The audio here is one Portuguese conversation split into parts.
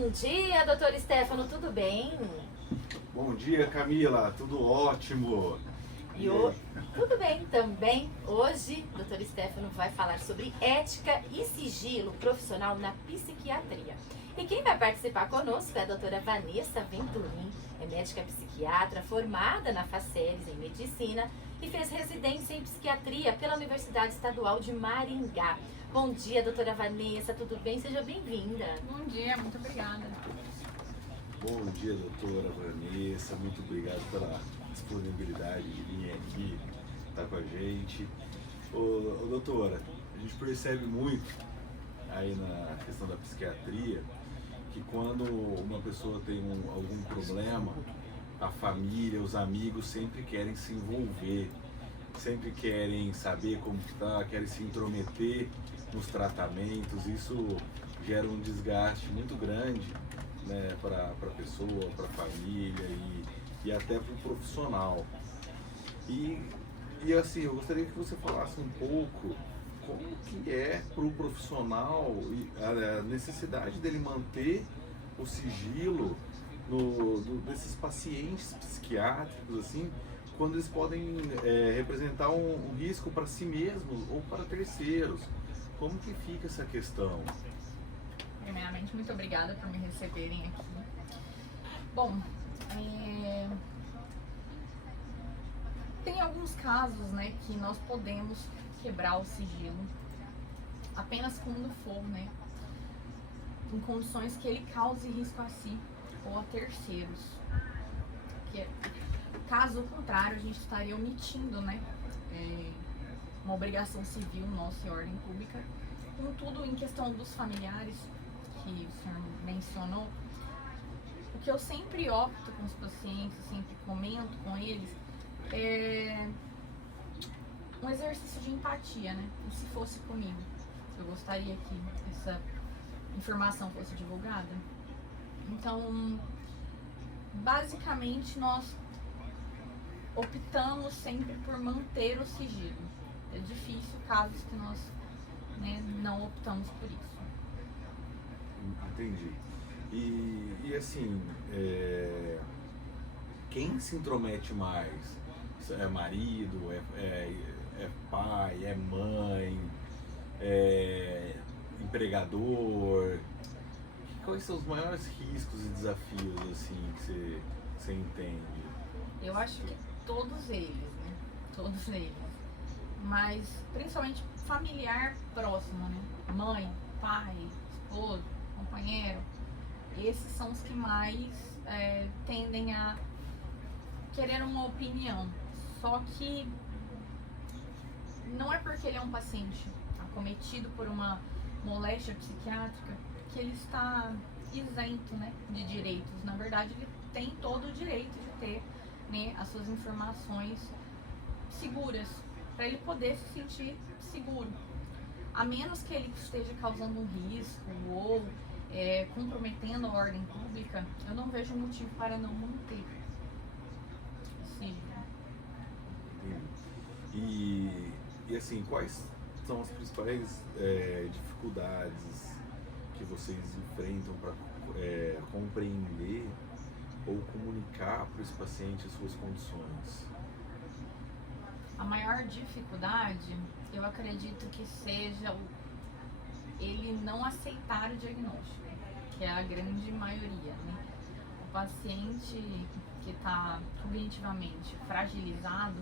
Bom dia, doutor Stefano, tudo bem? Bom dia, Camila, tudo ótimo. Tudo bem também. Hoje, doutor Stefano vai falar sobre ética e sigilo profissional na psiquiatria. E quem vai participar conosco é a doutora Vanessa Venturim, é médica psiquiatra formada na FACERES em Medicina e fez residência em psiquiatria pela Universidade Estadual de Maringá. Bom dia, doutora Vanessa, tudo bem? Seja bem-vinda. Bom dia, muito obrigada. Bom dia, doutora Vanessa, muito obrigado pela disponibilidade de vir aqui estar com a gente. Ô, doutora, a gente percebe muito aí na questão da psiquiatria que quando uma pessoa tem algum problema, a família, os amigos sempre querem se envolver, sempre querem saber como está, querem se intrometer nos tratamentos. Isso gera um desgaste muito grande, né, para a pessoa, para a família e até para o profissional. E assim, eu gostaria que você falasse um pouco como que é para o profissional a necessidade dele manter o sigilo desses pacientes psiquiátricos, assim, quando eles podem representar um risco para si mesmos ou para terceiros. Como que fica essa questão? Primeiramente, muito obrigada por me receberem aqui. Bom, tem alguns casos, né, que nós podemos quebrar o sigilo apenas quando for, né, em condições que ele cause risco a si ou a terceiros. Caso contrário, a gente estaria omitindo, né, uma obrigação civil nossa em ordem pública. Contudo, em questão dos familiares, que o senhor mencionou, o que eu sempre opto com os pacientes, sempre comento com eles, é um exercício de empatia, né? E se fosse comigo, eu gostaria que essa informação fosse divulgada. Então, basicamente, nós optamos sempre por manter o sigilo. É difícil casos que nós, né, não optamos por isso. Entendi. E assim, quem se intromete mais? É marido, é pai, é mãe, é empregador? Quais são os maiores riscos e desafios assim que você entende? Eu acho que todos eles, né? Todos eles. Mas principalmente familiar próximo, né? Mãe, pai, esposo, companheiro. Esses são os que mais tendem a querer uma opinião. Só que não é porque ele é um paciente acometido por uma moléstia psiquiátrica que ele está isento, né, de direitos. Na verdade, ele tem todo o direito de ter, né, as suas informações seguras, para ele poder se sentir seguro. A menos que ele esteja causando um risco ou comprometendo a ordem pública, eu não vejo motivo para não manter. Sim. E assim, quais são as principais dificuldades que vocês enfrentam para compreender ou comunicar para esse paciente as suas condições? A maior dificuldade, eu acredito que seja ele não aceitar o diagnóstico, que é a grande maioria, né? O paciente que está cognitivamente fragilizado,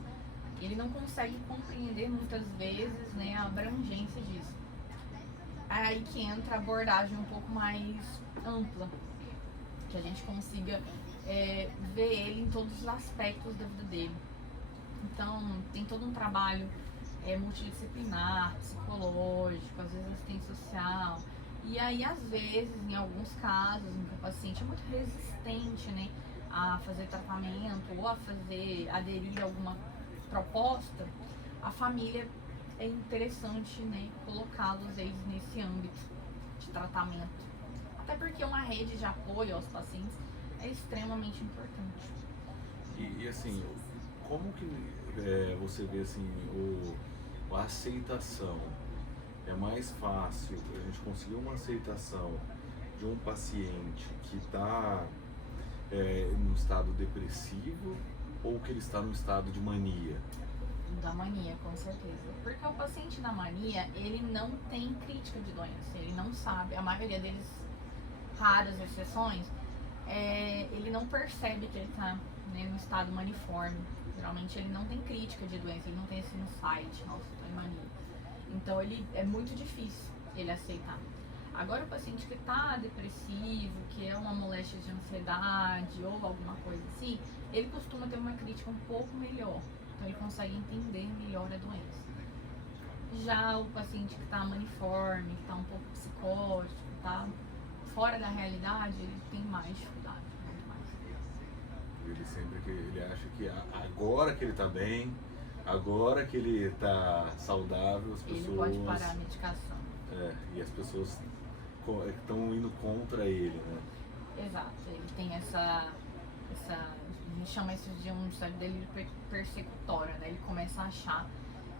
ele não consegue compreender muitas vezes, né, a abrangência disso. É aí que entra a abordagem um pouco mais ampla, que a gente consiga ver ele em todos os aspectos da vida dele. Então, tem todo um trabalho multidisciplinar, psicológico, às vezes assistente social. E aí, às vezes, em alguns casos, em que o paciente é muito resistente, né, a fazer tratamento ou a aderir a alguma proposta, a família é interessante, né, colocá-los eles nesse âmbito de tratamento. Até porque uma rede de apoio aos pacientes é extremamente importante. E assim, como que você vê assim, a aceitação? É mais fácil a gente conseguir uma aceitação de um paciente que está num estado depressivo ou que ele está num estado de mania? Da mania, com certeza. Porque o paciente da mania, ele não tem crítica de doença, ele não sabe, a maioria deles, raras exceções, ele não percebe que ele está, né, no estado maniforme. Geralmente ele não tem crítica de doença, ele não tem esse insight, nossa, estou em mania. Então é muito difícil ele aceitar. Agora o paciente que está depressivo, que é uma moléstia de ansiedade ou alguma coisa assim, ele costuma ter uma crítica um pouco melhor. Então ele consegue entender melhor a doença. Já o paciente que está maniforme, que está um pouco psicótico, está fora da realidade, ele tem mais dificuldade, muito mais. Ele acha que agora que ele está bem, agora que ele está saudável, as pessoas... Ele pode parar a medicação. E as pessoas estão indo contra ele, né? Exato, ele tem a gente chama isso de um delírio persecutório, né? Ele começa a achar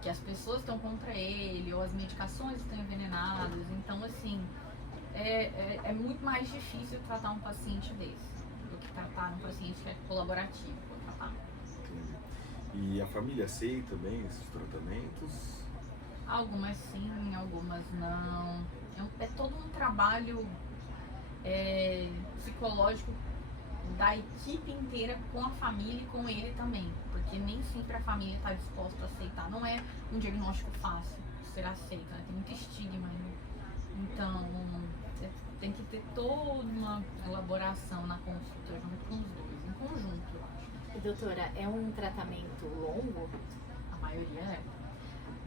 que as pessoas estão contra ele, ou as medicações estão envenenadas. Então, assim, é muito mais difícil tratar um paciente desse do que tratar um paciente que é colaborativo com o tratamento. Entendi. E a família aceita bem esses tratamentos? Algumas sim, algumas não. É todo um trabalho psicológico da equipe inteira com a família e com ele também, porque nem sempre a família está disposta a aceitar. Não é um diagnóstico fácil de ser aceito, né? Tem muito estigma, né? Então tem que ter toda uma elaboração na consulta junto com os dois, em conjunto, eu acho. E doutora, é um tratamento longo? A maioria é.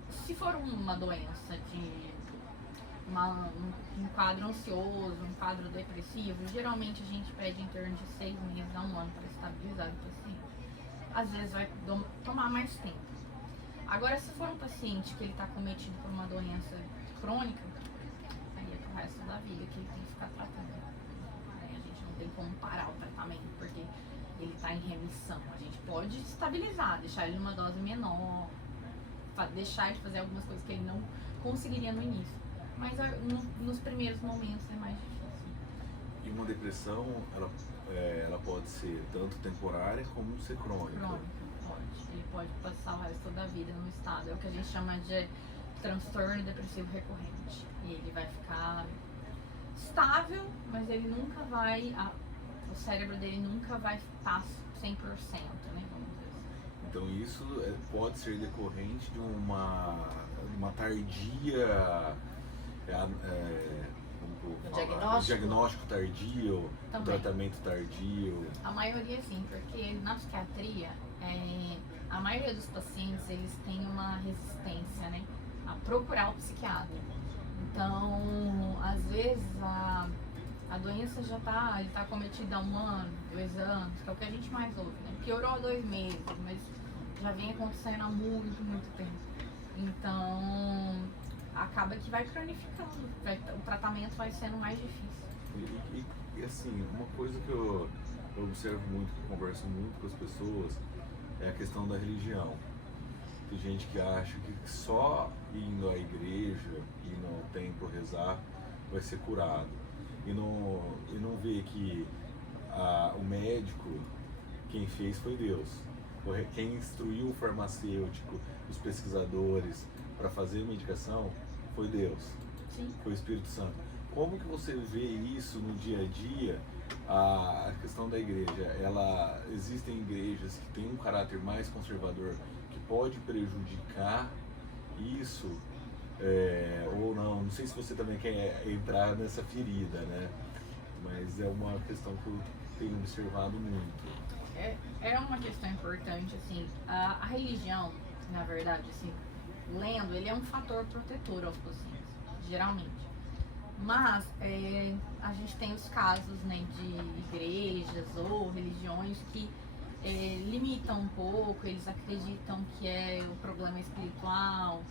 Se for uma doença de um quadro ansioso, um quadro depressivo, geralmente a gente pede em torno de 6 meses a 1 ano para estabilizar o paciente. Às vezes vai tomar mais tempo. Agora, se for um paciente que ele está cometido por uma doença crônica, aí é pro resto da vida que ele tem que ficar tratando. Aí a gente não tem como parar o tratamento, porque ele está em remissão. A gente pode estabilizar, deixar ele numa dose menor, deixar de fazer algumas coisas que ele não conseguiria no início. Mas nos primeiros momentos é mais difícil. E uma depressão, ela pode ser tanto temporária como ser crônica? Crônica, pode. Ele pode passar o resto da vida no estado. É o que a gente chama de transtorno depressivo recorrente. E ele vai ficar estável, mas ele nunca vai... o cérebro dele nunca vai estar 100%, né? Vamos dizer assim. Então isso pode ser decorrente de uma tardia... diagnóstico? Diagnóstico tardio, Também. tratamento tardio. A maioria sim, porque na psiquiatria, a maioria dos pacientes, eles têm uma resistência, né, a procurar o psiquiatra. Então, às vezes, a doença já ele tá cometida há 1 ano, 2 anos, que é o que a gente mais ouve, né? Piorou há 2 meses, mas já vem acontecendo há muito, muito tempo. Então, acaba que vai cronificando, o tratamento vai sendo mais difícil. E assim, uma coisa que eu observo muito, que eu converso muito com as pessoas, é a questão da religião. Tem gente que acha que só indo à igreja, indo ao templo rezar, vai ser curado. E não vê que o médico, quem fez foi Deus. Quem instruiu o farmacêutico, os pesquisadores para fazer medicação foi Deus. Sim. Foi o Espírito Santo. Como que você vê isso no dia a dia? A questão da igreja, existem igrejas que têm um caráter mais conservador que pode prejudicar isso, ou não? Não sei se você também quer entrar nessa ferida, né? Mas é uma questão que eu tenho observado muito. É uma questão importante, assim, a religião, na verdade, assim, lendo, ele é um fator protetor aos pacientes, geralmente. Mas a gente tem os casos, né, de igrejas ou religiões que limitam um pouco, eles acreditam que o problema espiritual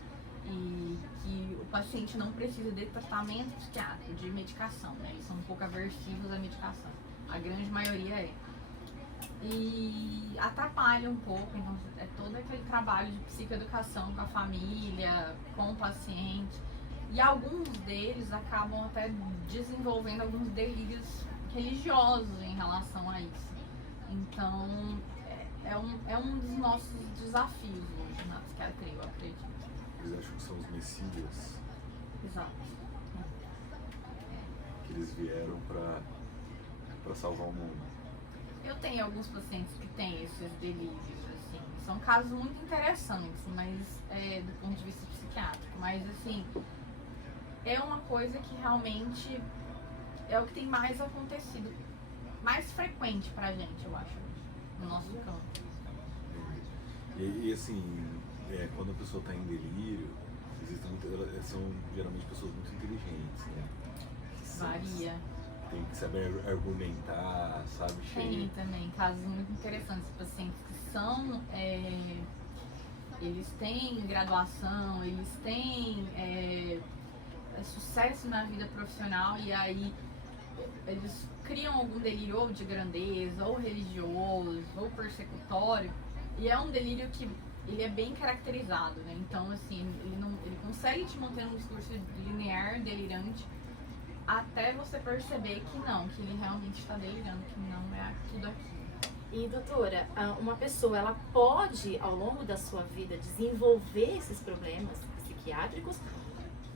e que o paciente não precisa de tratamento psiquiátrico, de medicação, né? Eles são um pouco aversivos à medicação, a grande maioria é. E atrapalha um pouco, então todo aquele trabalho de psicoeducação com a família, com o paciente, E alguns deles acabam até desenvolvendo alguns delírios religiosos em relação a isso. Então, é um dos nossos desafios hoje na psiquiatria, eu acredito. Eles acham que são os messias, Exato. que eles vieram para salvar o mundo. Eu tenho alguns pacientes que têm esses delírios, assim. São casos muito interessantes, mas do ponto de vista psiquiátrico. Mas, assim, é uma coisa que realmente é o que tem mais acontecido, mais frequente pra gente, eu acho, no nosso campo. E assim, quando a pessoa está em delírio, são geralmente pessoas muito inteligentes, né? Varia. Tem que saber argumentar, sabe? Tem também casos muito interessantes, pacientes que são, eles têm graduação, eles têm sucesso na vida profissional e aí eles criam algum delírio ou de grandeza, ou religioso, ou persecutório, e é um delírio que ele é bem caracterizado, né? Então, assim, ele consegue te manter num discurso linear, delirante, até você perceber que não, que ele realmente está delirando, que não é tudo aquilo. E doutora, uma pessoa ela pode ao longo da sua vida desenvolver esses problemas psiquiátricos?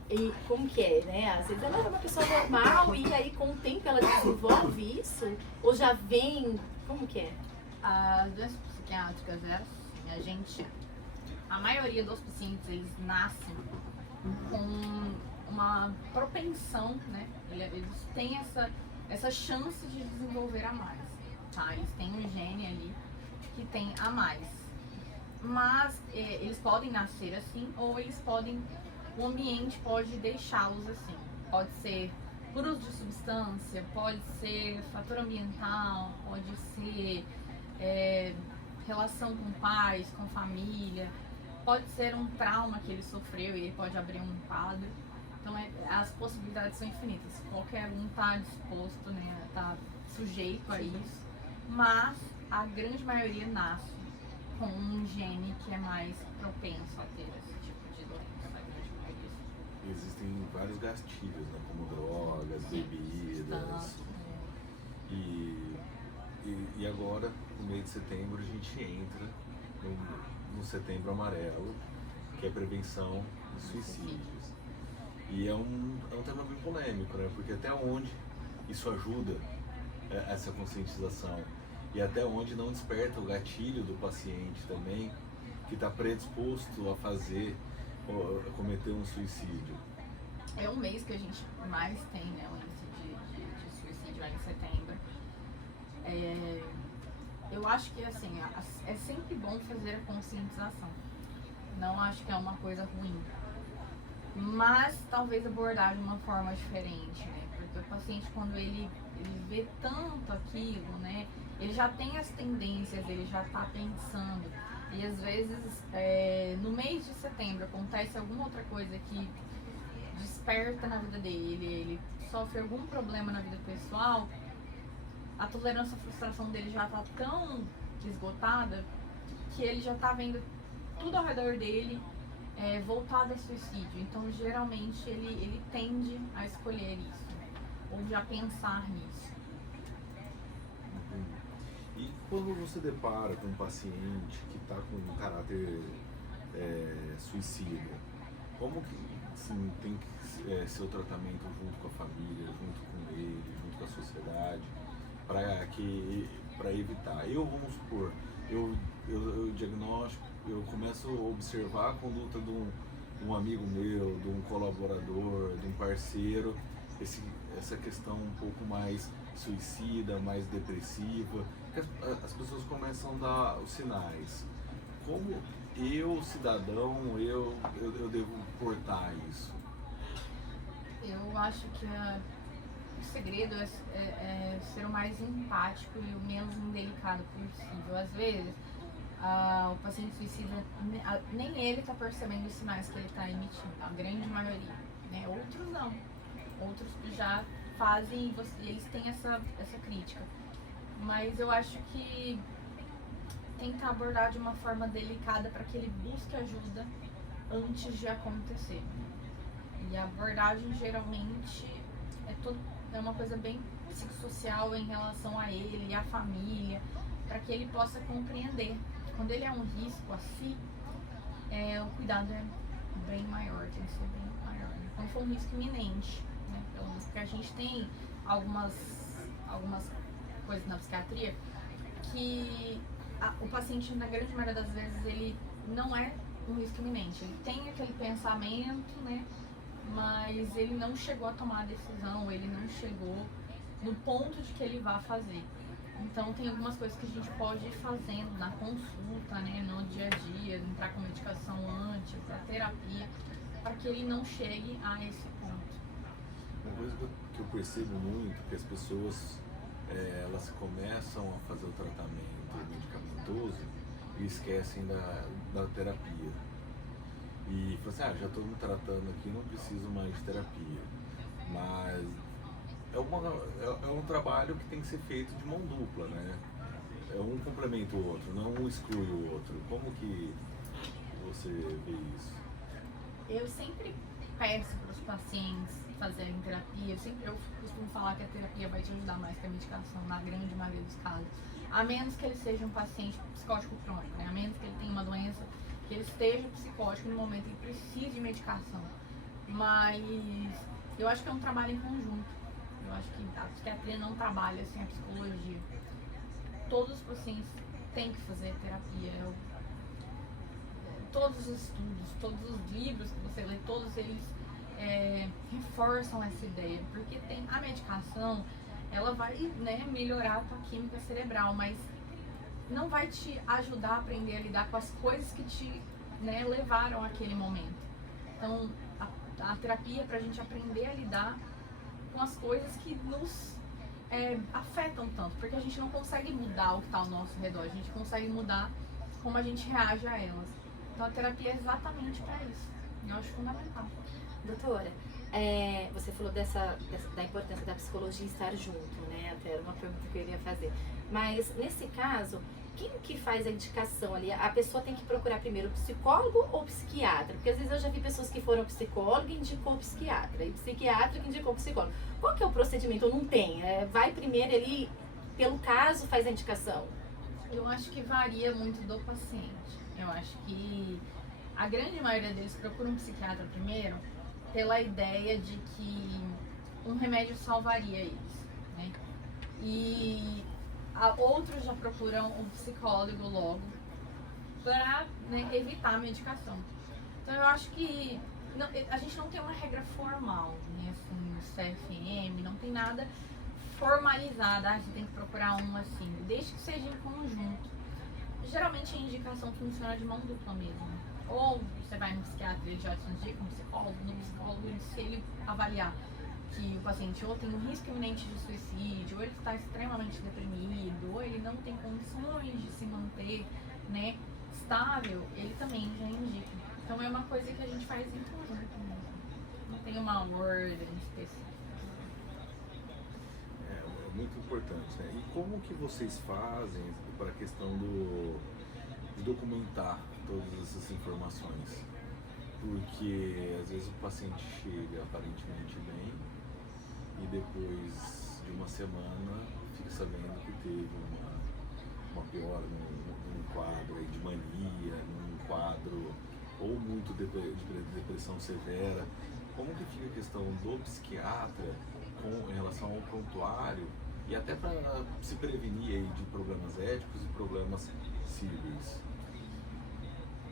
E como que é, né? Às vezes ela é uma pessoa normal e aí com o tempo ela desenvolve isso? Ou já vem, como que é? As doenças psiquiátricas, a maioria dos pacientes, eles nascem com uma propensão, né? Eles têm essa chance de desenvolver a mais, tá? Eles têm um gene ali que tem a mais. Mas eles podem nascer assim ou o ambiente pode deixá-los assim. Pode ser por uso de substância, pode ser fator ambiental, pode ser relação com pais, com família, pode ser um trauma que ele sofreu e ele pode abrir um quadro. Então as possibilidades são infinitas. Qualquer um está disposto, né, está sujeito a isso, mas a grande maioria nasce com um gene que é mais propenso a ter esse tipo de doença, a grande maioria. Existem vários gatilhos, né? Como drogas, bebidas. E agora, no mês de setembro, a gente entra no Setembro Amarelo, que é prevenção de suicídios. E é um tema bem polêmico, né? Porque até onde isso ajuda essa conscientização e até onde não desperta o gatilho do paciente também, que está predisposto a a cometer um suicídio. É um mês que a gente mais tem, né, o índice de suicídio em setembro. Eu acho que, assim, é sempre bom fazer a conscientização. Não acho que é uma coisa ruim. Mas talvez abordar de uma forma diferente, né? Porque o paciente, quando ele vê tanto aquilo, né? Ele já tem as tendências, ele já está pensando. E às vezes, no mês de setembro, acontece alguma outra coisa que desperta na vida dele, ele sofre algum problema na vida pessoal, a tolerância à frustração dele já está tão esgotada que ele já está vendo tudo ao redor dele voltado a suicídio. Então, geralmente, ele tende a escolher isso, ou já pensar nisso. E quando você depara com um paciente que está com um caráter suicida, como que assim, tem que ser o tratamento junto com a família, junto com ele, junto com a sociedade, para evitar? Vamos supor, eu diagnóstico, eu começo a observar a conduta de um amigo meu, de um colaborador, de um parceiro, essa questão um pouco mais suicida, mais depressiva, as pessoas começam a dar os sinais. Como eu, cidadão, eu devo portar isso? Eu acho que o segredo é ser o mais empático e o menos indelicado possível. Às vezes, o paciente suicida, nem ele está percebendo os sinais que ele está emitindo, a grande maioria, né? Outros não. Outros já fazem e eles têm essa crítica. Mas eu acho que tentar abordar de uma forma delicada para que ele busque ajuda antes de acontecer. E a abordagem geralmente é uma coisa bem psicossocial em relação a ele e à família, para que ele possa compreender. Quando ele é um risco a si, o cuidado é bem maior, tem que ser bem maior. Então foi um risco iminente, né? Porque a gente tem algumas coisas na psiquiatria que o paciente, na grande maioria das vezes, ele não é um risco iminente. Ele tem aquele pensamento, né? Mas ele não chegou a tomar a decisão, ele não chegou no ponto de que ele vai fazer. Então tem algumas coisas que a gente pode ir fazendo na consulta, né, no dia a dia, entrar com medicação antes, a terapia, para que ele não chegue a esse ponto. Uma coisa que eu percebo muito é que as pessoas elas começam a fazer o tratamento medicamentoso e esquecem da terapia. E falam assim, já estou me tratando aqui, não preciso mais de terapia. Mas é um trabalho que tem que ser feito de mão dupla, né? Um complementa o outro, não um exclui o outro. Como que você vê isso? Eu sempre peço para os pacientes fazerem terapia. Eu costumo falar que a terapia vai te ajudar mais que a medicação, na grande maioria dos casos. A menos que ele seja um paciente psicótico crônico, né? A menos que ele tenha uma doença que ele esteja psicótico no momento em que precise de medicação. Mas eu acho que é um trabalho em conjunto. Eu acho que a psiquiatria não trabalha sem a psicologia. Todos os pacientes têm que fazer terapia. Todos os estudos, todos os livros que você lê, todos eles reforçam essa ideia. Porque a medicação, ela vai, né, melhorar a tua química cerebral, mas não vai te ajudar a aprender a lidar com as coisas que te, né, levaram àquele momento. Então, a terapia é pra gente aprender a lidar com as coisas que nos afetam tanto, porque a gente não consegue mudar o que está ao nosso redor, a gente consegue mudar como a gente reage a elas. Então a terapia é exatamente para isso. Eu acho fundamental. Doutora, você falou da importância da psicologia estar junto, né? Até era uma pergunta que eu iria fazer. Mas nesse caso, quem que faz a indicação ali? A pessoa tem que procurar primeiro psicólogo ou psiquiatra? Porque às vezes eu já vi pessoas que foram psicólogo e indicou psiquiatra, e psiquiatra que indicou psicólogo. Qual que é o procedimento? Não tem. Vai primeiro ali, pelo caso, faz a indicação? Eu acho que varia muito do paciente. Eu acho que a grande maioria deles procura um psiquiatra primeiro pela ideia de que um remédio salvaria eles, né? E outros já procuram um psicólogo logo para, né, evitar a medicação. Então eu acho que a gente não tem uma regra formal, né, assim, no CFM, não tem nada formalizado, você tem que procurar um assim, desde que seja em conjunto. Geralmente a indicação funciona de mão dupla mesmo. Ou você vai no psiquiatra, ele já te indica um psicólogo, no psicólogo, se ele avaliar que o paciente ou tem um risco iminente de suicídio, ou ele está extremamente deprimido, ou ele não tem condições de se manter, né, estável, ele também já indica. Então é uma coisa que a gente faz em conjunto mesmo. Não tem uma ordem específica. É muito importante, né? E como que vocês fazem para a questão de documentar todas essas informações? Porque às vezes o paciente chega aparentemente bem e depois de uma semana fica sabendo que teve uma piora num quadro aí de mania, num quadro ou muito de depressão severa. Como que fica a questão do psiquiatra em relação ao prontuário e até para se prevenir aí de problemas éticos e problemas cíveis?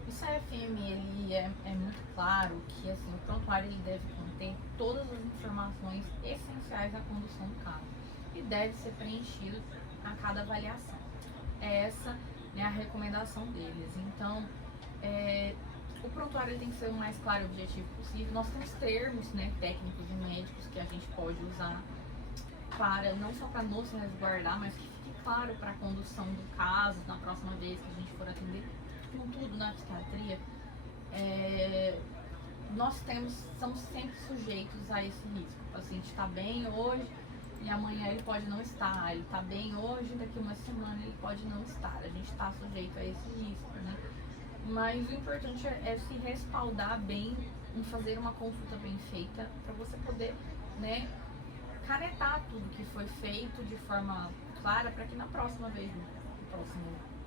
O CFM, ele é muito claro que, assim, o prontuário ele deve conter todas as informações essenciais à condução do caso e deve ser preenchido a cada avaliação. Essa é a recomendação deles. Então, o prontuário tem que ser o mais claro e objetivo possível. Nós temos termos, né, técnicos e médicos que a gente pode usar para, não só para nos resguardar, mas que fique claro para a condução do caso na próxima vez que a gente for atender. Contudo, na psiquiatria, nós somos sempre sujeitos a esse risco. O paciente está bem hoje e amanhã ele pode não estar. Ele está bem hoje, daqui uma semana ele pode não estar. A gente está sujeito a esse risco, né? Mas o importante é se respaldar bem fazer uma consulta bem feita para você poder, né, canetar tudo que foi feito de forma clara para que na próxima vez,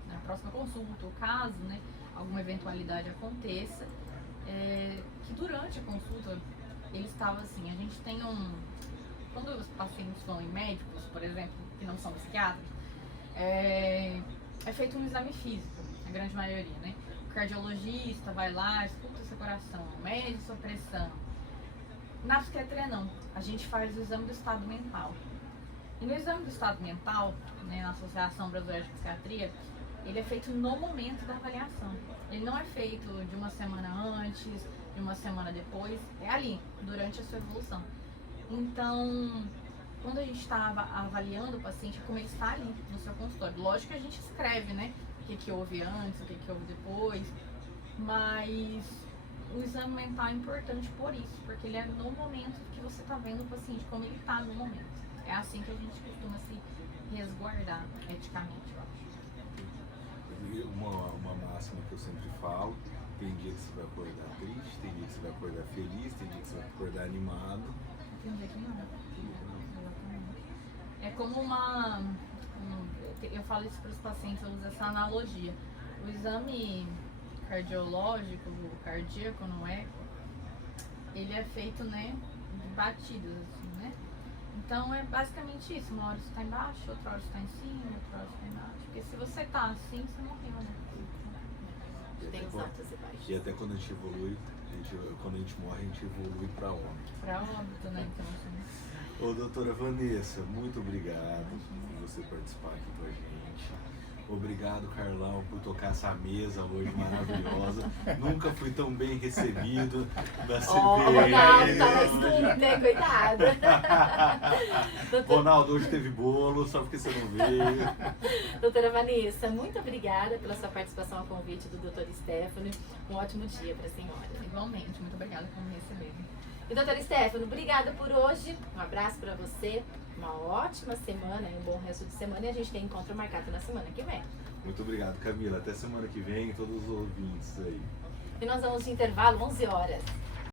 na próxima consulta, ou caso, né, alguma eventualidade aconteça, que durante a consulta ele estava assim, a gente tem quando os pacientes vão em médicos, por exemplo, que não são psiquiatras, é feito um exame físico, a grande maioria, né? O cardiologista vai lá, escuta seu coração, mede sua pressão. Na psiquiatria não, a gente faz o exame do estado mental. E no exame do estado mental, né, na Associação Brasileira de Psiquiatria, ele é feito no momento da avaliação. Ele não é feito de uma semana antes, de uma semana depois, é ali, durante a sua evolução. Então, quando a gente está avaliando o paciente, como ele está ali no seu consultório. Lógico que a gente escreve, né, o que houve antes, o que houve depois, mas o exame mental é importante por isso, porque ele é no momento que você está vendo o paciente, como ele está no momento. É assim que a gente costuma se resguardar eticamente, eu acho. Uma máxima que eu sempre falo: tem dia que você vai acordar triste, tem dia que você vai acordar feliz, tem dia que você vai acordar animado. Tem dia que não. É como eu falo isso para os pacientes, eu uso essa analogia. O exame cardiológico, o cardíaco, no eco, ele é feito, né, de batidas, assim, né? Então é basicamente isso, uma hora você está embaixo, outra hora você está em cima, outra hora você está embaixo. Porque se você está assim, você morreu, né? Tem os altos e baixos. E até quando a gente evolui, quando a gente morre, a gente evolui para óbito. Para óbito, né? Então, assim. Ô, doutora Vanessa, muito obrigado por você participar aqui com a gente. Obrigado, Carlão, por tocar essa mesa hoje maravilhosa. Nunca fui tão bem recebido na CBN. Ronaldo, tá na escuta, né? Cuidado. Ronaldo, hoje teve bolo, só porque você não veio. Doutora Vanessa, muito obrigada pela sua participação ao convite do Dr. Stefano. Um ótimo dia para a senhora. Igualmente, muito obrigada por me receber. E doutor Stefano, obrigada por hoje. Um abraço para você. Uma ótima semana e um bom resto de semana. E a gente tem encontro marcado na semana que vem. Muito obrigado, Camila. Até semana que vem, todos os ouvintes aí. E nós vamos de intervalo, 11 horas.